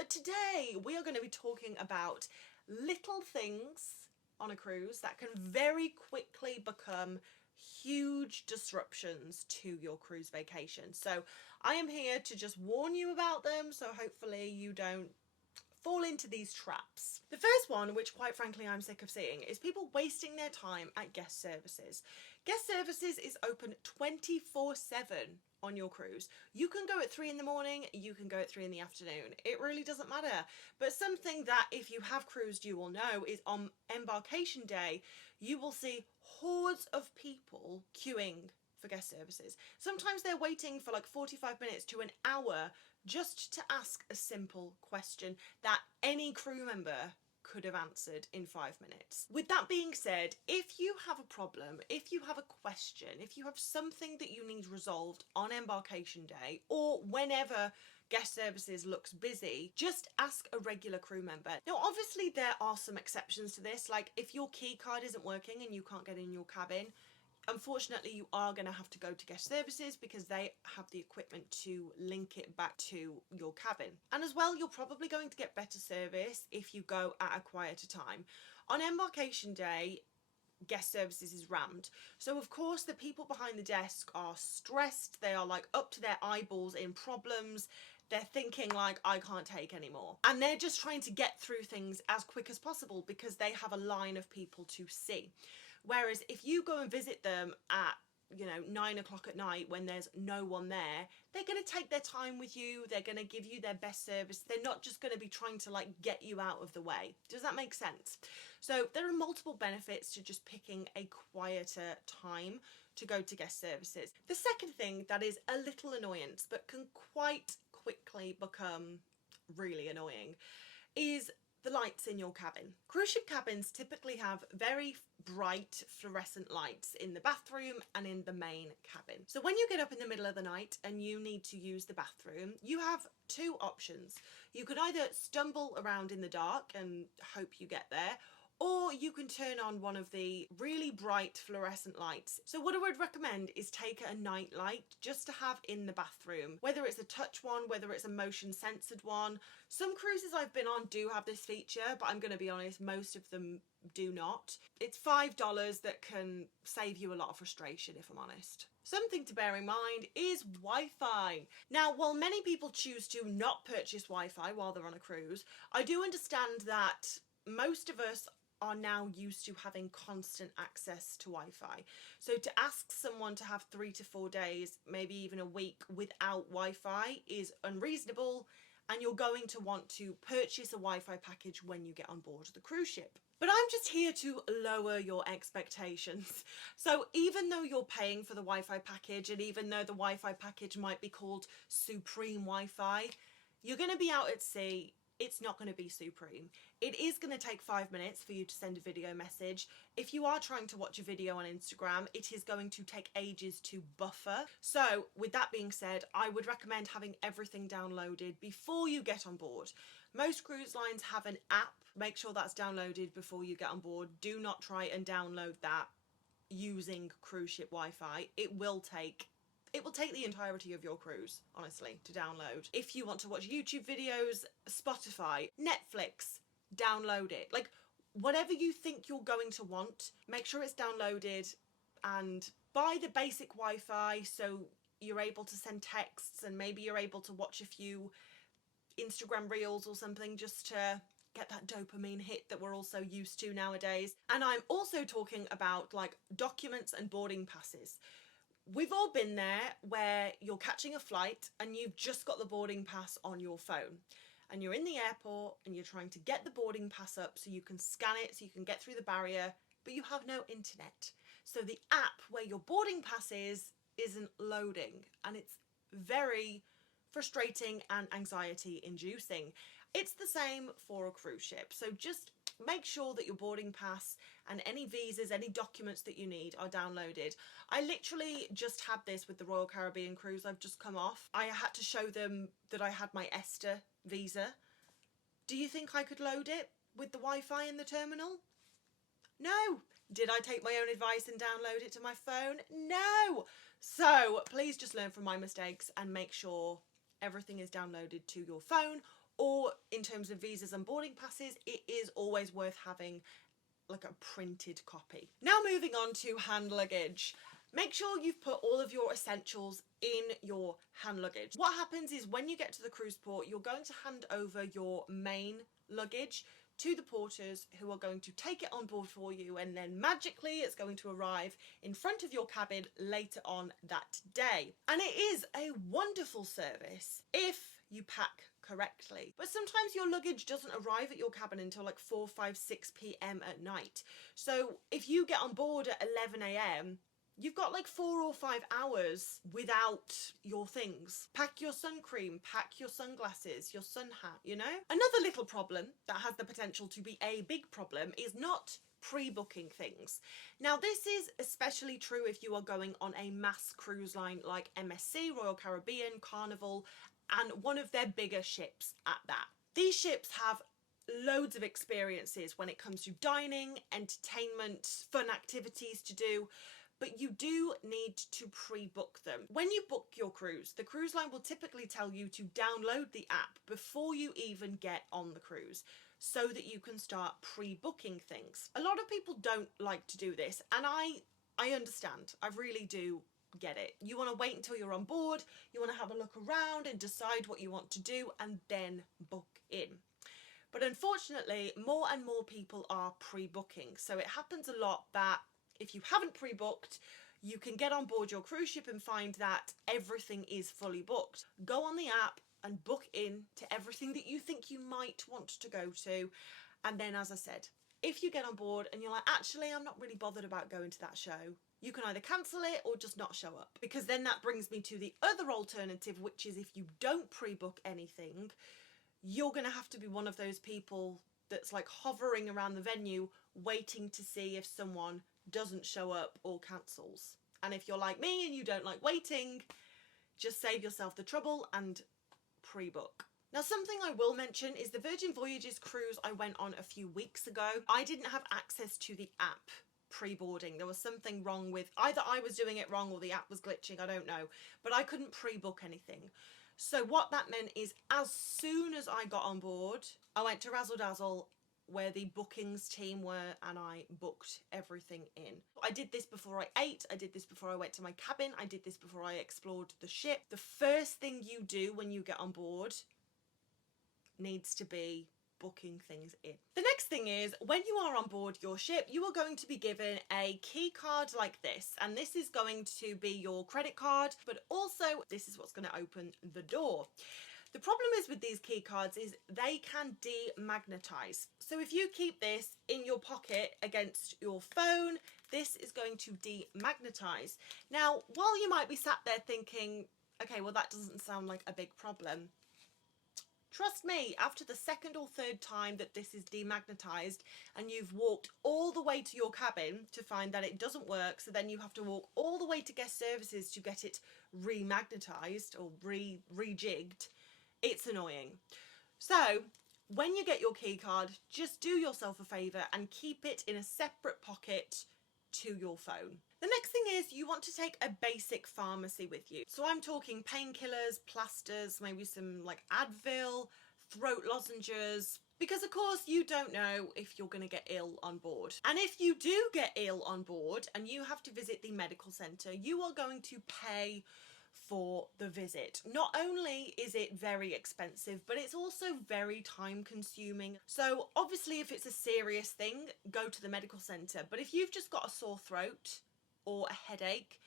But today we are going to be talking about little things on a cruise that can very quickly become huge disruptions to your cruise vacation. So I am here to just warn you about them, so hopefully you don't fall into these traps. The first one, which quite frankly I'm sick of seeing, is people wasting their time at guest services. Guest services is open 24/7 on your cruise. You can go at 3 in the morning, you can go at 3 in the afternoon. It really doesn't matter. But something that if you have cruised you will know is on embarkation day, you will see hordes of people queuing for guest services. Sometimes they're waiting for like 45 minutes to an hour just to ask a simple question that any crew member could have answered in 5 minutes. With that being said, if you have a problem, if you have a question, if you have something that you need resolved on embarkation day or whenever guest services looks busy, just ask a regular crew member. Now obviously there are some exceptions to this, like if your key card isn't working and you can't get in your cabin, unfortunately you are going to have to go to guest services because they have the equipment to link it back to your cabin. And as well, you're probably going to get better service if you go at a quieter time. On embarkation day, guest services is rammed, so of course the people behind the desk are stressed. They are like up to their eyeballs in problems. They're thinking like, I can't take anymore, and they're just trying to get through things as quick as possible because they have a line of people to see. Whereas if you go and visit them at 9 o'clock at night when there's no one there, they're going to take their time with you. They're going to give you their best service. They're not just going to be trying to like get you out of the way. Does that make sense? So there are multiple benefits to just picking a quieter time to go to guest services. The second thing that is a little annoyance but can quite quickly become really annoying is the lights in your cabin. Cruise ship cabins typically have very bright fluorescent lights in the bathroom and in the main cabin. So when you get up in the middle of the night and you need to use the bathroom, you have two options. You could either stumble around in the dark and hope you get there, or you can turn on one of the really bright fluorescent lights. So what I would recommend is take a night light just to have in the bathroom, whether it's a touch one, whether it's a motion censored one. Some cruises I've been on do have this feature, but I'm going to be honest, most of them do not. It's $5 that can save you a lot of frustration, if I'm honest. Something to bear in mind is Wi-Fi. Now, while many people choose to not purchase Wi-Fi while they're on a cruise, I do understand that most of us are now used to having constant access to Wi-Fi. So to ask someone to have 3 to 4 days, maybe even a week without Wi-Fi is unreasonable, and you're going to want to purchase a Wi-Fi package when you get on board the cruise ship. But I'm just here to lower your expectations. So even though you're paying for the Wi-Fi package, and even though the Wi-Fi package might be called Supreme Wi-Fi, you're going to be out at sea. It's not going to be supreme. It is going to take 5 minutes for you to send a video message. If you are trying to watch a video on Instagram, it is going to take ages to buffer. So with that being said, I would recommend having everything downloaded before you get on board. Most cruise lines have an app. Make sure that's downloaded before you get on board. Do not try and download that using cruise ship Wi-Fi. It will take the entirety of your cruise, honestly, to download. If you want to watch YouTube videos, Spotify, Netflix, download it. Like, whatever you think you're going to want, make sure it's downloaded, and buy the basic Wi-Fi so you're able to send texts and maybe you're able to watch a few Instagram reels or something just to get that dopamine hit that we're all so used to nowadays. And I'm also talking about like documents and boarding passes. We've all been there where you're catching a flight and you've just got the boarding pass on your phone, and you're in the airport and you're trying to get the boarding pass up so you can scan it so you can get through the barrier, but you have no internet. So the app where your boarding pass isn't loading, and it's very frustrating and anxiety inducing. It's the same for a cruise ship. So just make sure that your boarding pass and any visas, any documents that you need are downloaded. I literally just had this with the Royal Caribbean cruise I've just come off. I had to show them that I had my ESTA visa. Do you think I could load it with the Wi-Fi in the terminal? No. Did I take my own advice and download it to my phone? No. So please just learn from my mistakes and make sure everything is downloaded to your phone, or in in terms of visas and boarding passes, it is always worth having like a printed copy. Now moving on to hand luggage. Make sure you've put all of your essentials in your hand luggage. What happens is when you get to the cruise port, you're going to hand over your main luggage to the porters, who are going to take it on board for you, and then magically it's going to arrive in front of your cabin later on that day. And it is a wonderful service if you pack correctly. But sometimes your luggage doesn't arrive at your cabin until like 4, 5, 6 p.m. at night. So if you get on board at 11 a.m, you've got like 4 or 5 hours without your things. Pack your sun cream, pack your sunglasses, your sun hat, you know? Another little problem that has the potential to be a big problem is not pre-booking things. Now this is especially true if you are going on a mass cruise line like MSC, Royal Caribbean, Carnival, and one of their bigger ships at that. These ships have loads of experiences when it comes to dining, entertainment, fun activities to do, but you do need to pre-book them. When you book your cruise, the cruise line will typically tell you to download the app before you even get on the cruise, so that you can start pre-booking things. A lot of people don't like to do this, and I understand. I really do get it. You want to wait until you're on board, you want to have a look around and decide what you want to do, and then book in. But unfortunately, more and more people are pre-booking, so it happens a lot that if you haven't pre-booked, you can get on board your cruise ship and find that everything is fully booked. Go on the app and book in to everything that you think you might want to go to. And then, as I said, if you get on board and you're like, actually, I'm not really bothered about going to that show, you can either cancel it or just not show up. Because then that brings me to the other alternative, which is if you don't pre-book anything, you're going to have to be one of those people that's like hovering around the venue waiting to see if someone doesn't show up or cancels. And if you're like me and you don't like waiting, just save yourself the trouble and pre-book. Now, something I will mention is the Virgin Voyages cruise I went on a few weeks ago. I didn't have access to the app pre-boarding. There was something wrong with, either I was doing it wrong or the app was glitching, I don't know, but I couldn't pre-book anything. So what that meant is as soon as I got on board, I went to Razzle Dazzle where the bookings team were, and I booked everything in. I did this before I ate, I did this before I went to my cabin, I did this before I explored the ship. The first thing you do when you get on board needs to be booking things in. The next thing is, when you are on board your ship, you are going to be given a key card like this, and this is going to be your credit card, but also this is what's going to open the door. The problem is with these key cards is they can demagnetize. So if you keep this in your pocket against your phone, this is going to demagnetize. Now, while you might be sat there thinking, okay, well, that doesn't sound like a big problem, trust me, after the second or third time that this is demagnetized and you've walked all the way to your cabin to find that it doesn't work, so then you have to walk all the way to guest services to get it remagnetized or rejigged, it's annoying. So when you get your key card, just do yourself a favour and keep it in a separate pocket to your phone. The next thing is you want to take a basic pharmacy with you. So I'm talking painkillers, plasters, maybe some like Advil, throat lozenges, because of course you don't know if you're going to get ill on board. And if you do get ill on board and you have to visit the medical centre, you are going to pay for the visit. Not only is it very expensive, but it's also very time consuming. So obviously if it's a serious thing, go to the medical centre. But if you've just got a sore throat or a headache,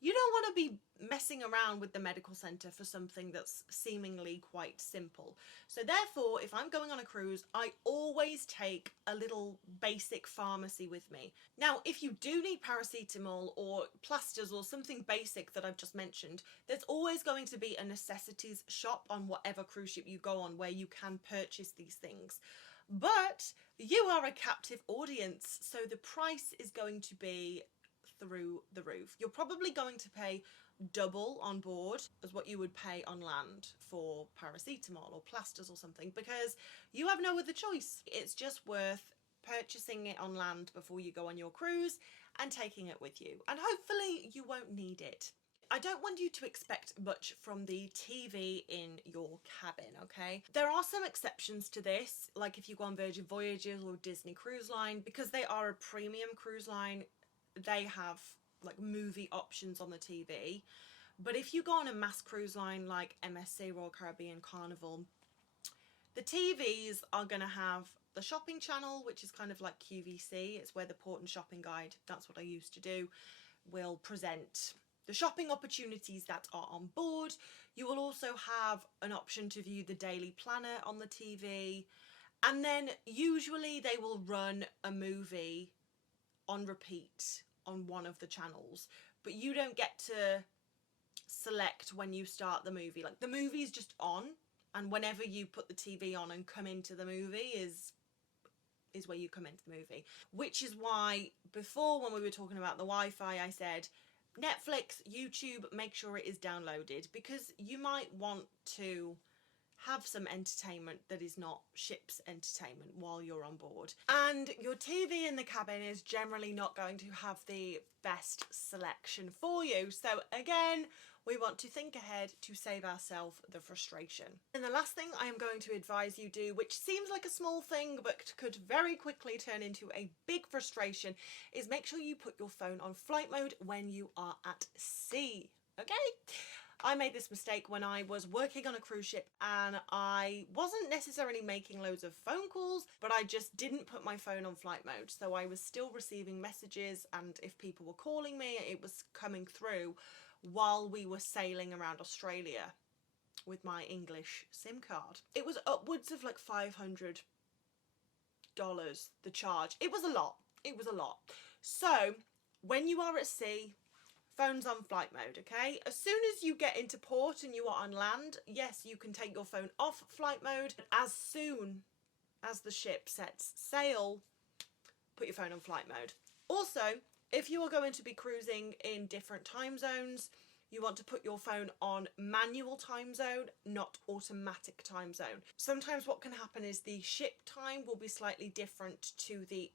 you don't want to be messing around with the medical centre for something that's seemingly quite simple. So therefore, if I'm going on a cruise, I always take a little basic pharmacy with me. Now, if you do need paracetamol or plasters or something basic that I've just mentioned, there's always going to be a necessities shop on whatever cruise ship you go on where you can purchase these things. But you are a captive audience, so the price is going to be through the roof. You're probably going to pay double on board as what you would pay on land for paracetamol or plasters or something, because you have no other choice. It's just worth purchasing it on land before you go on your cruise and taking it with you, and hopefully you won't need it. I don't want you to expect much from the TV in your cabin, okay? There are some exceptions to this, like if you go on Virgin Voyages or Disney Cruise Line, because they are a premium cruise line, they have like movie options on the TV. But if you go on a mass cruise line like MSC, Royal Caribbean, Carnival, the TVs are going to have the shopping channel, which is kind of like QVC. It's where the Port and Shopping Guide, that's what I used to do, will present the shopping opportunities that are on board. You will also have an option to view the Daily Planner on the TV. And then usually they will run a movie on repeat on one of the channels. But you don't get to select when you start the movie. Like, the movie's just on, and whenever you put the TV on and come into the movie is where you come into the movie. Which is why before, when we were talking about the Wi-Fi, I said Netflix, YouTube, make sure it is downloaded, because you might want to have some entertainment that is not ship's entertainment while you're on board. And your TV in the cabin is generally not going to have the best selection for you. So again, we want to think ahead to save ourselves the frustration. And the last thing I am going to advise you do, which seems like a small thing but could very quickly turn into a big frustration, is make sure you put your phone on flight mode when you are at sea, okay? I made this mistake when I was working on a cruise ship, and I wasn't necessarily making loads of phone calls, but I just didn't put my phone on flight mode. So I was still receiving messages, and if people were calling me, it was coming through while we were sailing around Australia with my English SIM card. It was upwards of like $500, the charge. It was a lot. It was a lot. So when you are at sea, phone's on flight mode, okay? As soon as you get into port and you are on land, yes, you can take your phone off flight mode. As soon as the ship sets sail, put your phone on flight mode. Also, if you are going to be cruising in different time zones, you want to put your phone on manual time zone, not automatic time zone. Sometimes what can happen is the ship time will be slightly different to the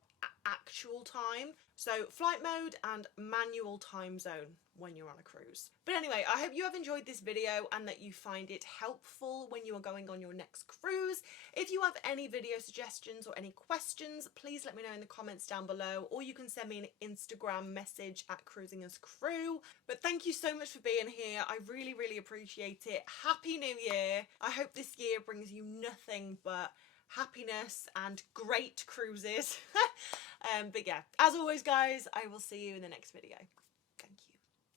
actual time. So flight mode and manual time zone when you're on a cruise. But anyway, I hope you have enjoyed this video and that you find it helpful when you are going on your next cruise. If you have any video suggestions or any questions, please let me know in the comments down below, or you can send me an Instagram message at Cruising as Crew. But thank you so much for being here. I really, really appreciate it. Happy New Year. I hope this year brings you nothing but happiness and great cruises. But yeah, as always guys, I will see you in the next video.